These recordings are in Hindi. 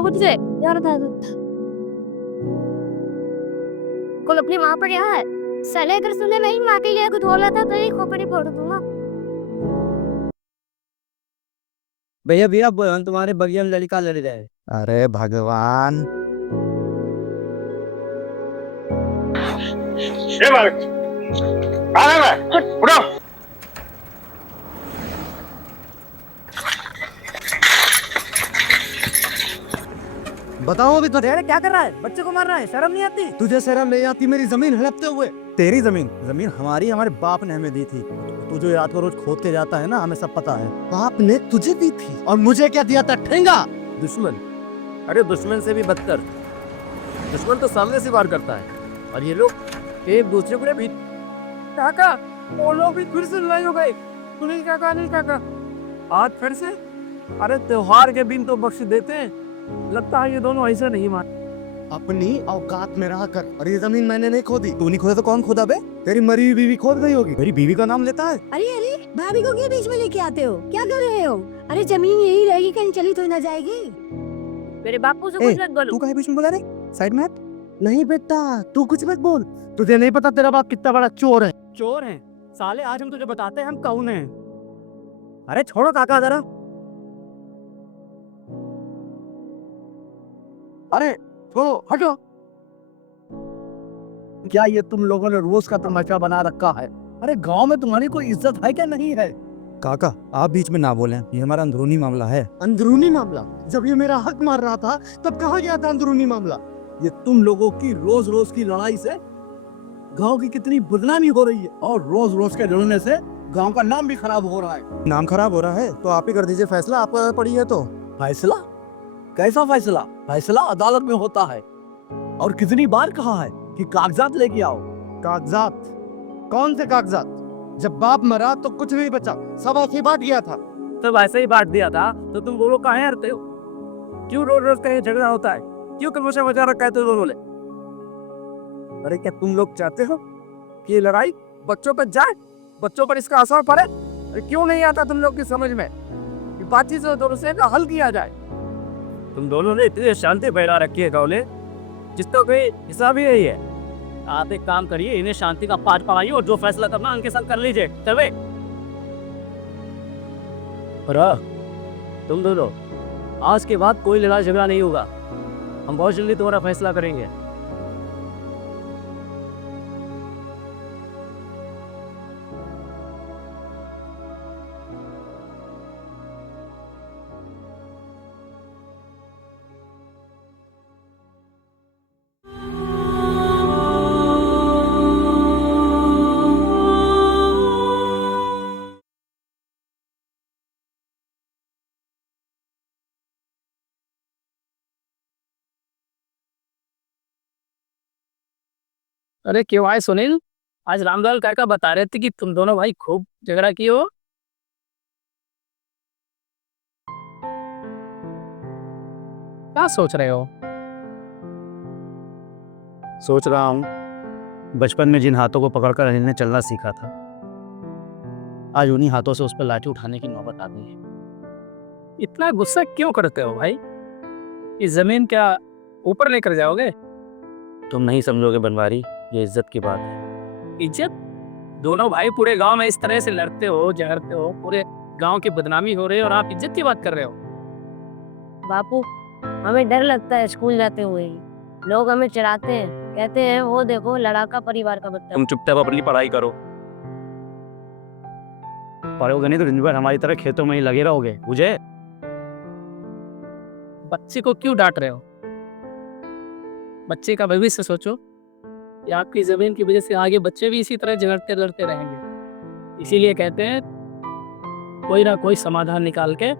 मुझसे यार था कल अपनी माँ पर यहाँ है साले अगर सुने नहीं माँ के लिए कुछ बोला था तो ही खोपड़ी फोड़ दूंगा। भैया भैया तुम्हारे बगिया में लड़का लड़ जाए। अरे भगवान, उठो। बताओ अभी तो। अरे क्या कर रहा है? बच्चे को मार रहा है, शर्म नहीं आती? तुझे शर्म नहीं आती मेरी जमीन हड़पते हुए? तेरी जमीन जमीन हमारे बाप ने हमें दी थी। तू जो रात को रोज खोद के जाता है ना, हमें सब पता है। बाप ने तुझे दी थी और मुझे क्या दिया था? ठेंगा। दुश्मन? अरे दुश्मन से भी बदतर। दुश्मन तो सामने से वार करता है और ये लोग एक दूसरे को भी। काका वो लोग भी फिर से लड़ाई हो गई। सुनील काका, अनिल काका आज फिर से। अरे त्योहार के दिन तो बख्श देते हैं, लगता है ये दोनों ऐसे नहीं मान। अपनी औकात में रहकर। और ये जमीन मैंने नहीं खोदी। तू नहीं खोदा तो कौन खोदा बे? तेरी मरी हुई बीवी खोद गई होगी। मेरी बीवी का नाम लेता है। अरे अरे भाभी को क्यों बीच में लेके आते हो? क्या कर रहे हो? अरे जमीन यही रहेगी, कहीं चली तो ना जाएगी। मेरे बापू से कुछ मत बोलो। तू काहे बीच में बोला रे? साइड में हट। नहीं बेटा, तू कुछ मत बोल। तुझे नहीं पता तेरा बाप कितना बड़ा चोर है? चोर है साले, आज हम तुझे बताते हैं हम कौन हैं। अरे छोड़ो काका जरा। अरे छोड़ो, हटो। क्या ये तुम लोगों ने रोज का तमाशा बना रखा है? अरे गांव में तुम्हारी कोई इज्जत है क्या नहीं है? काका आप बीच में ना बोलें, ये हमारा अंदरूनी मामला है। अंदरूनी मामला? जब ये मेरा हक मार रहा था तब कहा गया था अंदरूनी मामला? ये तुम लोगों की रोज रोज की लड़ाई से गांव की कितनी बदनामी हो रही है और रोज रोज के लड़ने से गांव का नाम भी खराब हो रहा है। नाम खराब हो रहा है तो आप ही कर दीजिए फैसला, आपको अगर पड़ी है तो। फैसला? कैसा फैसला? फैसला अदालत में होता है। और कितनी बार कहा है कि कागजात लेके आओ। कागजात? कौन से कागजात? जब बाप मरा तो कुछ नहीं बचा, सब ऐसे बांट गया था। तब ऐसे ही बांट दिया था तो तुम दोनों काहे हरते हो? क्यों रोज रोज कहीं झगड़ा होता है? क्यों कलमशा मचा रखा है तुम दोनों ने? अरे क्या तुम लोग चाहते हो कि ये लड़ाई बच्चों पर जाए, बच्चों पर इसका असर पड़े? अरे क्यों नहीं आता तुम लोग की समझ में कि बातचीत से दोनों से हल किया जाए? तुम दोनों ने इतनी शांति फैला रखी है गाँव जिसका कोई हिसाब ही नहीं है। आप एक काम करिए, इन्हें शांति का पाठ पढ़ाइए और जो फैसला करना उनके साथ कर लीजिए। चले तुम दोनों, आज के बाद कोई लड़ाई झगड़ा नहीं होगा। हम बहुत जल्दी तुम्हारा फैसला करेंगे। अरे क्यों आए सुनील? आज रामलाल काका बता रहे थे कि तुम दोनों भाई खूब झगड़ा किए हो। क्या सोच रहे हो? सोच रहा हूँ बचपन में जिन हाथों को पकड़कर अनिल ने चलना सीखा था, आज उन्हीं हाथों से उस पर लाठी उठाने की नौबत आ गई है। इतना गुस्सा क्यों करते हो भाई? इस जमीन क्या ऊपर लेकर जाओगे? तुम नहीं समझोगे बनवारी, ये इज्जत की बात है। इज्जत? दोनों भाई पूरे गांव में इस तरह से लड़ते हो, झगड़ते हो, पूरे गांव की बदनामी हो रही है और आप इज्जत की बात कर रहे हो। बापू, हमें डर लगता है स्कूल जाते हुए ही। लोग हमें चिढ़ाते हैं, कहते हैं वो देखो लड़ाका परिवार का बच्चा। तुम चुपचाप अपनी पढ़ाई करो। पढ़ोगे नहीं तो दिन भर हमारी तरह खेतों में ही लगे रहोगे, बुझे? बच्चे को क्यों डांट रहे हो? बच्चे का भविष्य सोचो कि आपकी जमीन की वजह से आगे बच्चे भी इसी तरह झगड़ते लड़ते रहेंगे। इसीलिए कहते हैं कोई ना कोई समाधान निकाल के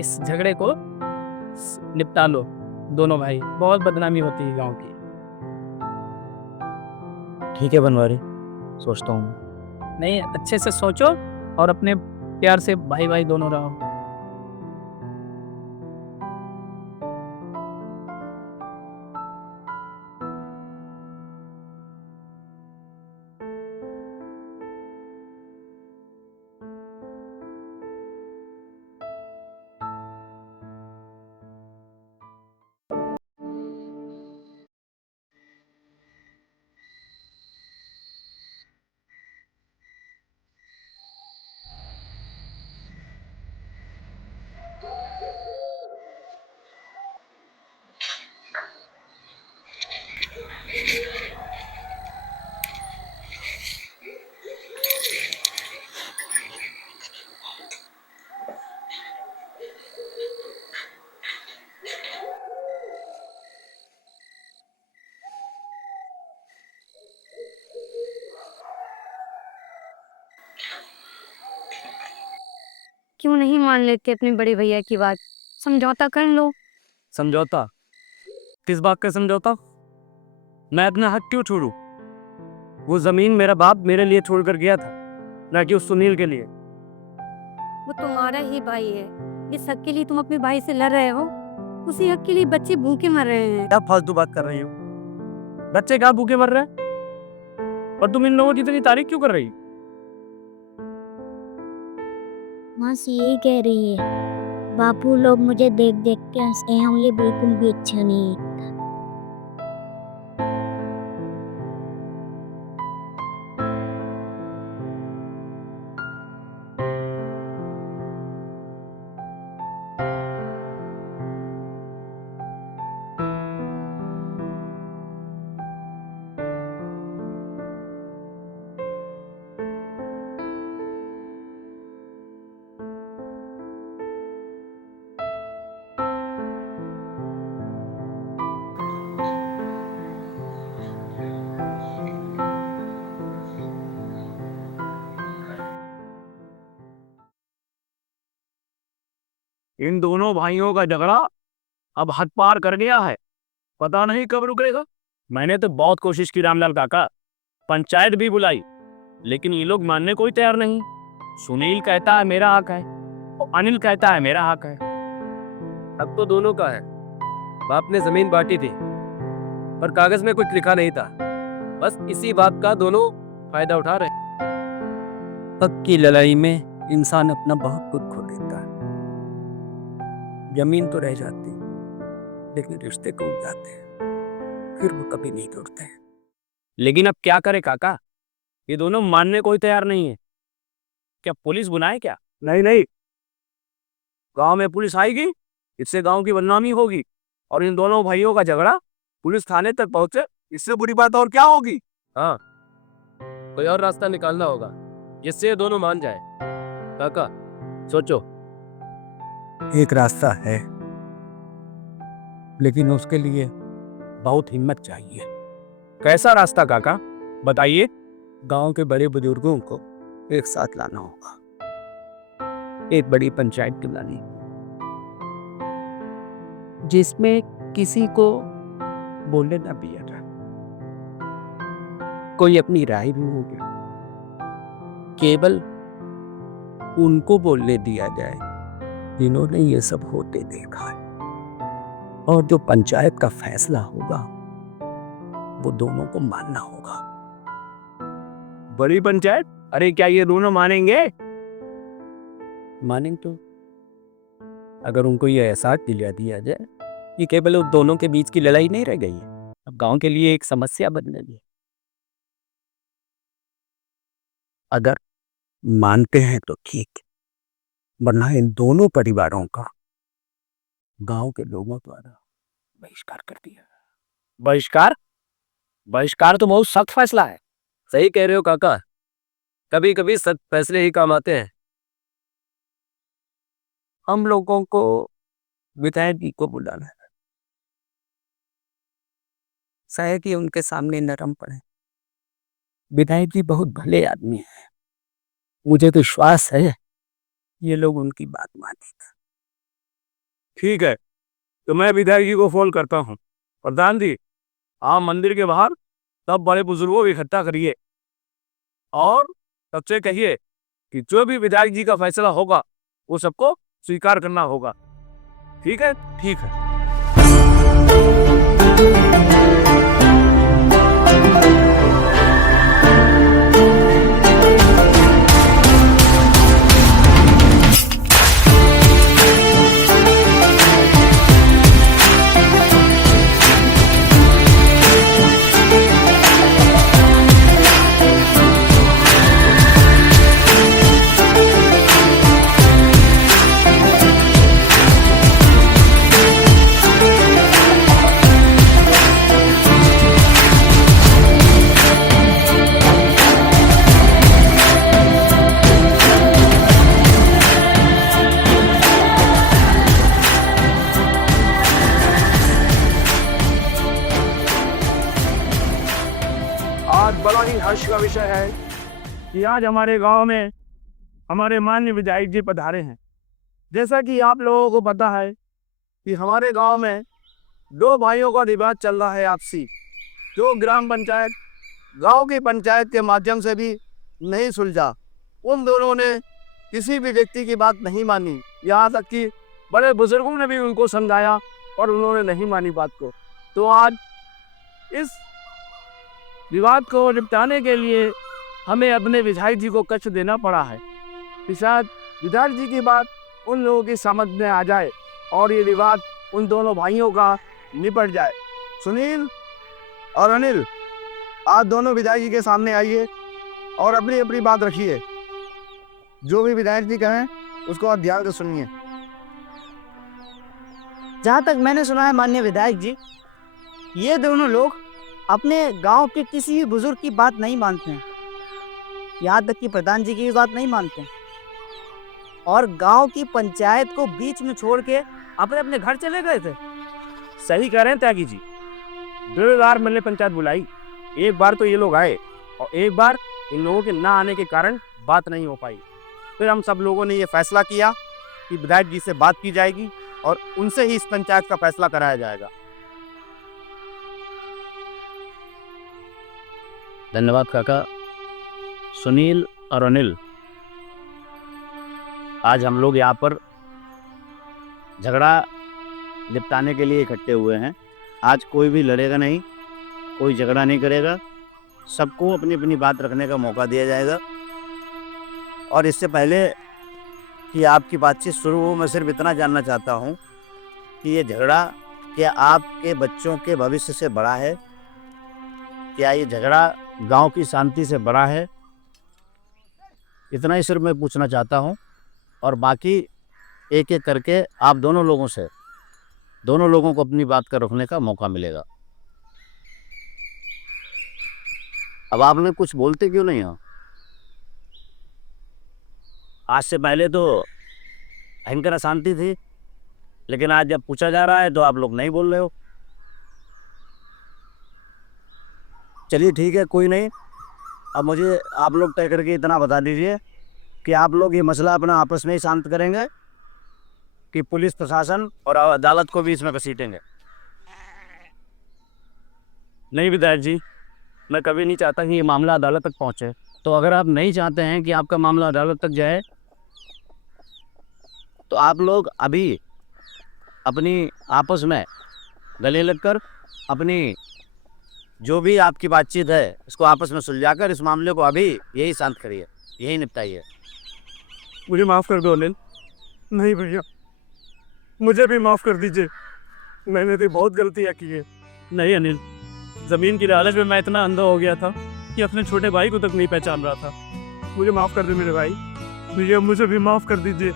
इस झगड़े को निपटा लो। दोनों भाई, बहुत बदनामी होती है गांव की। ठीक है बनवारी, सोचता हूँ। नहीं, अच्छे से सोचो और अपने प्यार से भाई भाई दोनों रहो। क्यों नहीं मान लेते अपने बड़े भैया की बात? समझौता कर लो। समझौता? किस बात का समझौता? मैं अपना हक क्यों छोड़ूं? वो जमीन मेरा बाप मेरे लिए छोड़कर गया था, ना कि उस सुनील के लिए। वो तुम्हारा ही भाई है। जिस हक के लिए तुम अपने भाई से लड़ रहे हो, उसी हक के लिए बच्चे भूखे मर रहे हैं। क्या फालतू बात कर रही हो? बच्चे क्या भूखे मर रहे हैं? और तुम इन लोगों की इतनी तारीफ क्यों कर रही हो? मासी यही कह रही है, बापू लोग मुझे देख देख के हंसते हैं, मुझे बिल्कुल भी अच्छा नहीं है। इन दोनों भाइयों का झगड़ा अब हद पार कर गया है, पता नहीं कब रुकेगा। मैंने तो बहुत कोशिश की रामलाल काका, पंचायत भी बुलाई, लेकिन ये लोग मानने को ही तैयार नहीं। सुनील कहता है मेरा हक है और अनिल कहता है मेरा हक है। अब तो दोनों का है। बाप ने जमीन बांटी थी पर कागज में कुछ लिखा नहीं था। बस इसी बात का दोनों फायदा उठा रहे। हक की लड़ाई में इंसान अपना बहुत कुछ खो देता है। जमीन तो रह जाती लेकिन रिश्ते टूट जाते हैं, फिर वो कभी नहीं जुड़ते। लेकिन अब क्या करे काका, ये दोनों मानने को ही तैयार नहीं है। क्या पुलिस बुलाए क्या? नहीं नहीं, गांव में पुलिस आएगी, इससे गांव की बदनामी होगी और इन दोनों भाइयों का झगड़ा पुलिस थाने तक पहुंचे, इससे बुरी बात और क्या होगी। हाँ, कोई और रास्ता निकालना होगा जिससे ये दोनों मान जाए। काका सोचो। एक रास्ता है, लेकिन उसके लिए बहुत हिम्मत चाहिए। कैसा रास्ता काका, बताइए। गांव के बड़े बुजुर्गों को एक साथ लाना होगा, एक बड़ी पंचायत बुलानी, जिसमें किसी को बोलने न दिया जाए, कोई अपनी राय भी हो गया, केवल उनको बोलने दिया जाए जिन्होंने ये सब होते देखा है, और जो पंचायत का फैसला होगा वो दोनों को मानना होगा। बड़ी पंचायत? अरे क्या ये दोनों मानेंगे? मानेंगे तो अगर उनको ये एहसास दिला दिया जाए कि केवल उन दोनों के बीच की लड़ाई नहीं रह गई है, अब गांव के लिए एक समस्या बन गई है। अगर मानते हैं तो ठीक, वरना इन दोनों परिवारों का गांव के लोगों द्वारा बहिष्कार कर दिया। बहिष्कार? बहिष्कार तो बहुत सख्त फैसला है। सही कह रहे हो काका, कभी कभी सख्त फैसले ही काम आते हैं। हम लोगों को विधायक जी को बुलाना है, शायद कि उनके सामने नरम पड़े। विधायक जी बहुत भले आदमी हैं, मुझे विश्वास है ये लोग उनकी बात मानेंगे। ठीक है, तो मैं विधायक जी को फोन करता हूँ। प्रधान जी, आप मंदिर के बाहर सब बड़े बुजुर्गों को इकट्ठा करिए और सबसे कहिए कि जो भी विधायक जी का फैसला होगा वो सबको स्वीकार करना होगा। ठीक है? ठीक है। आज बड़ा ही हर्ष का विषय है कि आज हमारे गांव में हमारे माननीय विधायक जी पधारे हैं। जैसा कि आप लोगों को पता है कि हमारे गांव में दो भाइयों का विवाद चल रहा है आपसी, जो ग्राम पंचायत गांव की पंचायत के माध्यम से भी नहीं सुलझा। उन दोनों ने किसी भी व्यक्ति की बात नहीं मानी, यहाँ तक कि बड़े बुजुर्गों ने भी उनको समझाया और उन्होंने नहीं मानी बात को। तो आज इस विवाद को निपटाने के लिए हमें अपने विधायक जी को कष्ट देना पड़ा है कि शायद विधायक जी की बात उन लोगों की समझ में आ जाए और ये विवाद उन दोनों भाइयों का निपट जाए। सुनील और अनिल, आज दोनों विधायक जी के सामने आइए और अपनी अपनी बात रखिए। जो भी विधायक जी कहें उसको आप ध्यान से सुनिए। जहाँ तक मैंने सुना है माननीय विधायक जी, ये दोनों लोग अपने गांव के किसी भी बुजुर्ग की बात नहीं मानते हैं, यहाँ तक कि प्रधान जी की भी बात नहीं मानते हैं, और गांव की पंचायत को बीच में छोड़ के अपने अपने घर चले गए थे। सही कह रहे हैं त्यागी जी। 2 बार मैंने पंचायत बुलाई, एक बार तो ये लोग आए और एक बार इन लोगों के ना आने के कारण बात नहीं हो पाई। फिर हम सब लोगों ने ये फैसला किया कि विधायक जी से बात की जाएगी और उनसे ही इस पंचायत का फैसला कराया जाएगा। धन्यवाद काका। सुनील और अनिल, आज हम लोग यहाँ पर झगड़ा निपटाने के लिए इकट्ठे हुए हैं। आज कोई भी लड़ेगा नहीं, कोई झगड़ा नहीं करेगा, सबको अपनी अपनी बात रखने का मौका दिया जाएगा। और इससे पहले कि आपकी बातचीत शुरू हो, मैं सिर्फ इतना जानना चाहता हूँ कि ये झगड़ा क्या आपके बच्चों के भविष्य से बड़ा है? क्या ये झगड़ा गांव की शांति से बड़ा है? इतना ही सिर्फ मैं पूछना चाहता हूँ, और बाकी एक एक करके आप दोनों लोगों को अपनी बात का रखने का मौका मिलेगा। अब आपने कुछ बोलते क्यों नहीं हो? आज से पहले तो भयंकर अशांति थी, लेकिन आज जब पूछा जा रहा है तो आप लोग नहीं बोल रहे हो। चलिए ठीक है, कोई नहीं। अब मुझे आप लोग तय करके इतना बता दीजिए कि आप लोग ये मसला अपना आपस में ही शांत करेंगे कि पुलिस प्रशासन और अदालत को भी इसमें घसीटेंगे? नहीं विधायक जी, मैं कभी नहीं चाहता कि ये मामला अदालत तक पहुंचे। तो अगर आप नहीं चाहते हैं कि आपका मामला अदालत तक जाए, तो आप लोग अभी अपनी आपस में गले लगकर अपनी जो भी आपकी बातचीत है इसको आपस में सुलझाकर इस मामले को अभी यही शांत करिए, यही निपटाइए। मुझे माफ़ कर दो अनिल। नहीं भैया, मुझे भी माफ़ कर दीजिए, मैंने तो बहुत गलतियाँ की है। नहीं अनिल, ज़मीन की लालच में मैं इतना अंधा हो गया था कि अपने छोटे भाई को तक नहीं पहचान रहा था। मुझे माफ़ कर दे मेरे भाई, भैया मुझे भी माफ़ कर दीजिए।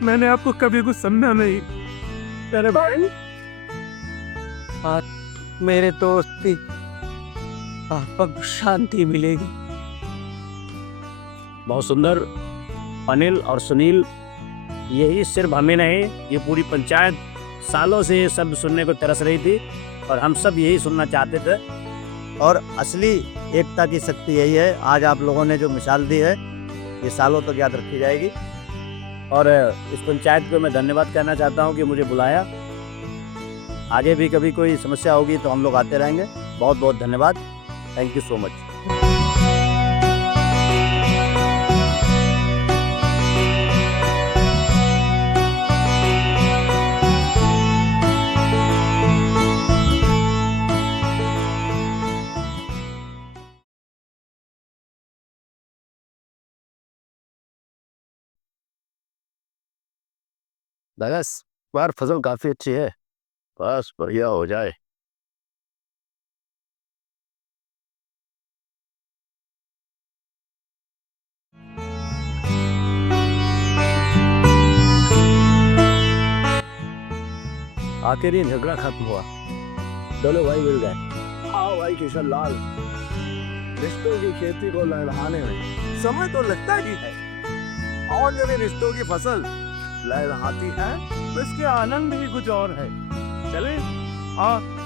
मैंने आपको कभी कुछ समझा नहीं मेरे भाई। मेरे दोस्ती आपको शांति मिलेगी। बहुत सुंदर। अनिल और सुनील, यही सिर्फ हमें नहीं, ये पूरी पंचायत सालों से ये सब सुनने को तरस रही थी और हम सब यही सुनना चाहते थे। और असली एकता की शक्ति यही है। आज आप लोगों ने जो मिसाल दी है ये सालों तक याद रखी जाएगी। और इस पंचायत को मैं धन्यवाद कहना चाहता हूँ कि मुझे बुलाया। आगे भी कभी कोई समस्या होगी तो हम लोग आते रहेंगे। बहुत बहुत धन्यवाद। Thank you so much. बस बार फसल काफ़ी अच्छी है, बस बढ़िया हो जाए। आखिर ये झगड़ा खत्म हुआ, दोनों भाई मिल गए। आओ भाई किशन लाल, रिश्तों की खेती को लहराने में समय तो लगता ही है, और जब ये रिश्तों की फसल लहराती है तो इसके आनंद भी कुछ और है। चले, हाँ।